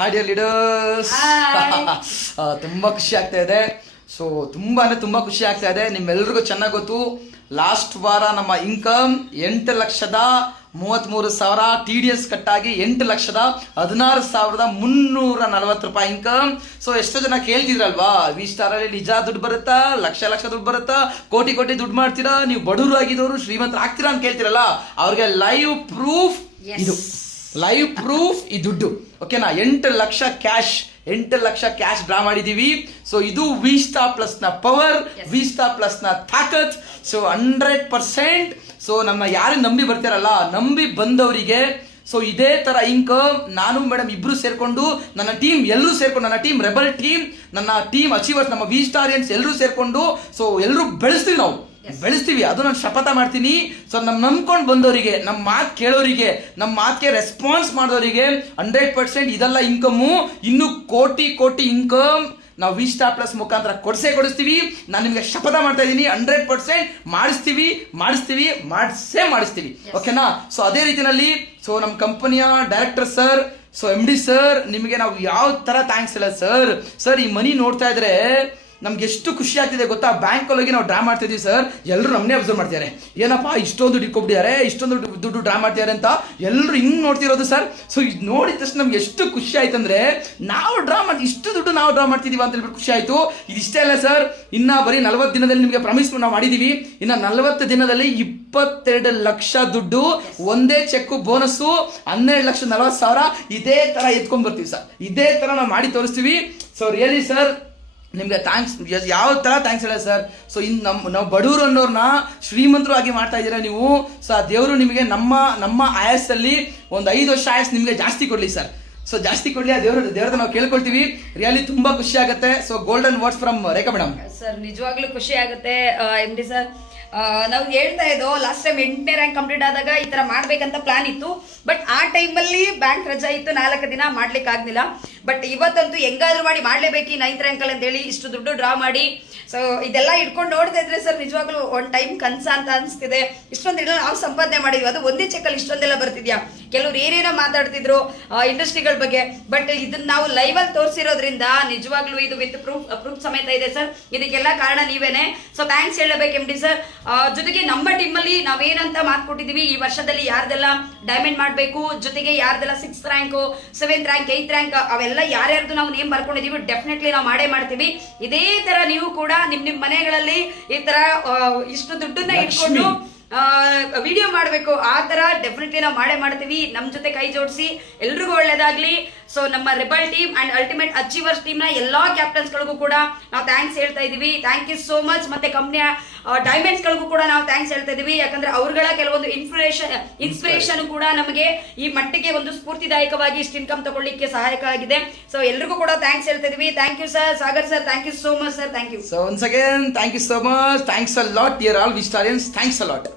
ಹಾಡಿಯರ್ leaders. ತುಂಬ ಖುಷಿ ಆಗ್ತಾ ಇದೆ. ಸೊ ತುಂಬ ಖುಷಿ ಆಗ್ತಾ ಇದೆ. ನಿಮ್ಮೆಲ್ರಿಗೂ ಚೆನ್ನಾಗಿ ಗೊತ್ತು, ಲಾಸ್ಟ್ ವಾರ ನಮ್ಮ ಇನ್ಕಮ್ 8,33,000 TDS ಕಟ್ಟಾಗಿ 8,16,340 ರೂಪಾಯಿ ಇನ್ಕಮ್. ಸೊ ಎಷ್ಟೋ ಜನ ಕೇಳ್ತಿದ್ರಲ್ವಾ, ವಿ ಸ್ಟಾರ್ ಅಲ್ಲಿ ನಿಜ ದುಡ್ಡು ಬರುತ್ತಾ, ಲಕ್ಷ ದುಡ್ಡು ಬರುತ್ತಾ, ಕೋಟಿ ದುಡ್ಡು ಮಾಡ್ತೀರಾ, ನೀವು ಬಡವರು ಆಗಿದವರು ಶ್ರೀಮಂತರು ಆಗ್ತೀರಾ ಅಂತ ಕೇಳ್ತಿರಲ್ಲ, ಅವ್ರಿಗೆ ಲೈವ್ ಪ್ರೂಫ್ ಇದು, ಲೈವ್ ಪ್ರೂಫ್ ಈ ದುಡ್ಡು. ಓಕೆನಾ, 8 ಲಕ್ಷ ಕ್ಯಾಶ್ ಡ್ರಾ ಮಾಡಿದೀವಿ. ಸೊ ಇದು ವಿ ಸ್ಟಾರ್ ಪ್ಲಸ್ ನ ಪವರ್, ವಿ ಸ್ಟಾರ್ ಪ್ಲಸ್ ನ ತಾಕತ್. ಸೊ 100%. ಸೊ ನಮ್ಮ ಯಾರು ನಂಬಿ ಬರ್ತಾರಲ್ಲ, ನಂಬಿ ಬಂದವರಿಗೆ ಸೊ ಇದೇ ತರ ಇನ್ಕಮ್ ನಾನು ಮೇಡಮ್ ಇಬ್ರು ಸೇರ್ಕೊಂಡು, ನನ್ನ ಟೀಮ್ ಎಲ್ಲರೂ ಸೇರ್ಕೊಂಡು, ನನ್ನ ಟೀಮ್ ರೆಬಲ್ ಟೀಮ್, ನನ್ನ ಟೀಮ್ ಅಚೀವರ್ಸ್, ನಮ್ಮ ವಿ ಸ್ಟಾರಿಯನ್ಸ್ ಎಲ್ಲರೂ ಸೇರ್ಕೊಂಡು ಸೊ ಎಲ್ಲರೂ ಬೆಳೆಸ್ತೀವಿ, ನಾವು ಬೆಳೆಸ್ತೀವಿ. ಅದು ನಾನು ಶಪಥ ಮಾಡ್ತೀನಿ. ಸೊ ನಂಬ್ಕೊಂಡು ಬಂದವರಿಗೆ, ನಮ್ಮ ಮಾತು ಕೇಳೋರಿಗೆ, ನಮ್ಮ ಮಾತಿಗೆ ರೆಸ್ಪಾನ್ಸ್ ಮಾಡೋರಿಗೆ 100% ಇದೆಲ್ಲ ಇನ್ಕಮು. ಇನ್ನು ಕೋಟಿ ಇನ್ಕಮ್ ನಾವು ವಿ ಸ್ಟಾರ್ ಪ್ಲಸ್ ಮುಖಾಂತರ ಕೊಡಿಸ್ತೀವಿ. ನಾನು ನಿಮಗೆ ಶಪಥ ಮಾಡ್ತಾ ಇದ್ದೀನಿ, 100% ಮಾಡಿಸ್ತೀವಿ. ಓಕೆನಾ. ಸೊ ಅದೇ ರೀತಿಯಲ್ಲಿ ಸೊ ನಮ್ಮ ಕಂಪನಿಯ director sir, so MD sir, ನಿಮಗೆ ನಾವು ಯಾವ ತರ ಥ್ಯಾಂಕ್ಸ್ ಇಲ್ಲ ಸರ್. ಈ ಮನಿ ನೋಡ್ತಾ ಇದ್ರೆ ನಮ್ಗೆ ಎಷ್ಟು ಖುಷಿ ಆಗ್ತಿದೆ ಗೊತ್ತಾ. ಬ್ಯಾಂಕಲ್ಲಿ ಹೋಗಿ ನಾವು ಡ್ರಾ ಮಾಡ್ತಾ ಇದೀವಿ ಸರ್, ಎಲ್ಲರೂ ನಮ್ಮನ್ನೇ ಅಬ್ಸರ್ವ್ ಮಾಡ್ತಾರೆ, ಏನಪ್ಪ ಇಷ್ಟೊಂದು ದುಡ್ಡು ಇಟ್ಕೊಬಿಟ್ಟಿದ್ದಾರೆ, ಇಷ್ಟೊಂದು ದುಡ್ಡು ಡ್ರಾ ಮಾಡ್ತಿದ್ದಾರೆ ಅಂತ ಎಲ್ಲರೂ ಹಿಂಗೆ ನೋಡ್ತಿರೋದು ಸರ್. ಸೊ ಇದು ನೋಡಿದ ತಕ್ಷಣ ನಮ್ಗೆ ಎಷ್ಟು ಖುಷಿ ಆಯ್ತಂದ್ರೆ, ಇಷ್ಟು ದುಡ್ಡು ನಾವು ಡ್ರಾ ಮಾಡ್ತಿದೀವಿ ಅಂತ ಹೇಳ್ಬಿಟ್ಟು ಖುಷಿ ಆಯ್ತು. ಇದಿಷ್ಟೇ ಅಲ್ಲ ಸರ್, ಇನ್ನ ಬರೀ 40 ದಿನದಲ್ಲಿ ನಿಮಗೆ ಪ್ರಾಮಿಸ್ ನಾವು ಮಾಡಿದೀವಿ. ಇನ್ನ 40 ದಿನದಲ್ಲಿ 22 ಲಕ್ಷ ದುಡ್ಡು, ಒಂದೇ ಚೆಕ್ ಬೋನಸ್ಸು 12,40,000 ಇದೇ ತರ ಎತ್ಕೊಂಡ್ ಬರ್ತೀವಿ ಸರ್. ಇದೇ ತರ ನಾವು ಮಾಡಿ ತೋರಿಸ್ತೀವಿ. ಸೊ ರಿಯಲಿ ಸರ್, ನಿಮ್ಗೆ ಥ್ಯಾಂಕ್ಸ್, ಯಾವ ತರ ಥ್ಯಾಂಕ್ಸ್ ಹೇಳ ಸರ್. ಸೊ ನಾವು ಬಡವರು ಅನ್ನೋರ್ನ ಶ್ರೀಮಂತರು ಆಗಿ ಮಾಡ್ತಾ ಇದ್ದೀರಾ ನೀವು. ಸೊ ಆ ದೇವರು ನಿಮಗೆ ನಮ್ಮ ಆಯಸ್ಸಲ್ಲಿ ಒಂದು 5 ವರ್ಷ ಆಯಸ್ ನಿಮಗೆ ಜಾಸ್ತಿ ಕೊಡ್ಲಿ ಸರ್. ಸೊ ಜಾಸ್ತಿ ಕೊಡ್ಲಿ, ಆ ದೇವ್ರದ ನಾವು ಕೇಳ್ಕೊಳ್ತೀವಿ. ರಿಯಲಿ ತುಂಬಾ ಖುಷಿ ಆಗುತ್ತೆ. So golden words from Rekha madam. Sir ನಿಜವಾಗ್ಲೂ ಖುಷಿ ಆಗುತ್ತೆ. MD ಸರ್, ನಾವು ಹೇಳ್ತಾ ಇದ್ದೋ ಲಾಸ್ಟ್ ಟೈಮ್ 8ನೇ ರ್ಯಾಂಕ್ ಕಂಪ್ಲೀಟ್ ಆದಾಗ ಈ ತರ ಮಾಡ್ಬೇಕಂತ ಪ್ಲಾನ್ ಇತ್ತು. ಬಟ್ ಆ ಟೈಮಲ್ಲಿ ಬ್ಯಾಂಕ್ ರಜಾ ಇತ್ತು, 4 ದಿನ ಮಾಡ್ಲಿಕ್ಕೆ ಆಗ್ಲಿಲ್ಲ. ಬಟ್ ಇವತ್ತಂತೂ ಹೆಂಗಾದ್ರೂ ಮಾಡಿ ಮಾಡ್ಲೇಬೇಕು 9th ರ್ಯಾಂಕ್ ಅಲ್ಲಿ ಅಂತ ಹೇಳಿ ಇಷ್ಟು ದುಡ್ಡು ಡ್ರಾ ಮಾಡಿ. ಸೊ ಇದೆಲ್ಲ ಇಟ್ಕೊಂಡು ನೋಡ್ತಾ ಇದ್ರೆ ಸರ್ ನಿಜವಾಗ್ಲೂ ಒಂದ್ ಟೈಮ್ ಕನ್ಸ ಅಂತ ಅನ್ಸ್ತಿದೆ. ಇಷ್ಟೊಂದು ನಾವು ಸಂಪಾದನೆ ಮಾಡಿದ್ವಿ, ಅದು ಒಂದೇ ಚೆಕ್ಕಲ್ಲಿ ಇಷ್ಟೊಂದೆಲ್ಲ ಬರ್ತಿದ್ಯಾ. ಕೆಲವ್ರು ಏನೇನೋ ಮಾತಾಡ್ತಿದ್ರು ಇಂಡಸ್ಟ್ರಿಗಳ ಬಗ್ಗೆ, ಬಟ್ ಇದನ್ನ ನಾವು ಲೈವ್ ಅಲ್ಲಿ ತೋರಿಸಿರೋದ್ರಿಂದ ನಿಜವಾಗ್ಲೂ ಇದು ವಿತ್ ಪ್ರೂಫ್ ಸಮೇತ ಇದೆ ಸರ್. ಇದಕ್ಕೆಲ್ಲ ಕಾರಣ ನೀವೇನೆ. ಸೊ ಥ್ಯಾಂಕ್ಸ್ ಹೇಳಬೇಕು MD ಸರ್. ಜೊತೆಗೆ ನಮ್ಮ ಟೀಮ್ ಅಲ್ಲಿ ನಾವೇನಂತ ಮಾತು ಕೊಟ್ಟಿದೀವಿ, ಈ ವರ್ಷದಲ್ಲಿ ಯಾರ್ದೆಲ್ಲ ಡೈಮಂಡ್ ಮಾಡ್ಬೇಕು, ಜೊತೆಗೆ ಯಾರ್ದೆಲ್ಲ 6th rank, 7th rank, 8th rank ಅವೆಲ್ಲ ಯಾರ್ಯಾರ್ದು ನಾವು ನೇಮ್ ಬರ್ಕೊಂಡಿದೀವಿ, ಡೆಫಿನೆಟ್ಲಿ ನಾವು ಮಾಡೇ ಮಾಡ್ತೀವಿ. ಇದೇ ತರ ನೀವು ಕೂಡ ನಿಮ್ ಮನೆಗಳಲ್ಲಿ ಈ ತರ ಇಷ್ಟು ದುಡ್ಡನ್ನ ಇಟ್ಕೊಂಡು ವಿಡಿಯೋ ಮಾಡಬೇಕು, ಆ ತರ ಡೆಫಿನೆಟ್ಲಿ ನಾವು ಮಾಡೇ ಮಾಡ್ತೀವಿ. ನಮ್ ಜೊತೆ ಕೈ ಜೋಡಿಸಿ ಎಲ್ರಿಗೂ ಒಳ್ಳೇದಾಗ್ಲಿ. ಸೊ ನಮ್ಮ rebel team and ultimate achievers team ನ ಎಲ್ಲಾ ಕ್ಯಾಪ್ಟನ್ಸ್ ಗಳಿಗೂ ಕೂಡ ನಾವು ಥ್ಯಾಂಕ್ಸ್ ಹೇಳ್ತಾ ಇದೀವಿ. Thank you so much. ಮತ್ತೆ ಕಂಪ್ನಿಯ ಡೈಮಂಡ್ಸ್ ಗಳಿಗೂ ಕೂಡ ನಾವು ಥ್ಯಾಂಕ್ಸ್ ಹೇಳ್ತಾ ಇದೀವಿ. ಯಾಕಂದ್ರೆ ಅವ್ರಗಳ ಕೆಲವೊಂದು ಇನ್ಸ್ಪಿರೇಷನ್ ಕೂಡ ನಮಗೆ ಈ ಮಟ್ಟಿಗೆ ಒಂದು ಸ್ಫೂರ್ತಿದಾಯಕವಾಗಿ ಇಷ್ಟು ಇನ್ಕಮ್ ತಗೊಳ್ಳಿಕ್ಕೆ ಸಹಾಯಕ ಆಗಿದೆ. ಸೊ ಎಲ್ರಿಗೂ ಕೂಡ ಥ್ಯಾಂಕ್ಸ್ ಹೇಳ್ತಾ ಇದೀವಿ. Thank you sir. Sagar sir, thank you so much sir. Thank you. So once again thank you so much. Thanks a lot dear all we Starians. Thanks a lot.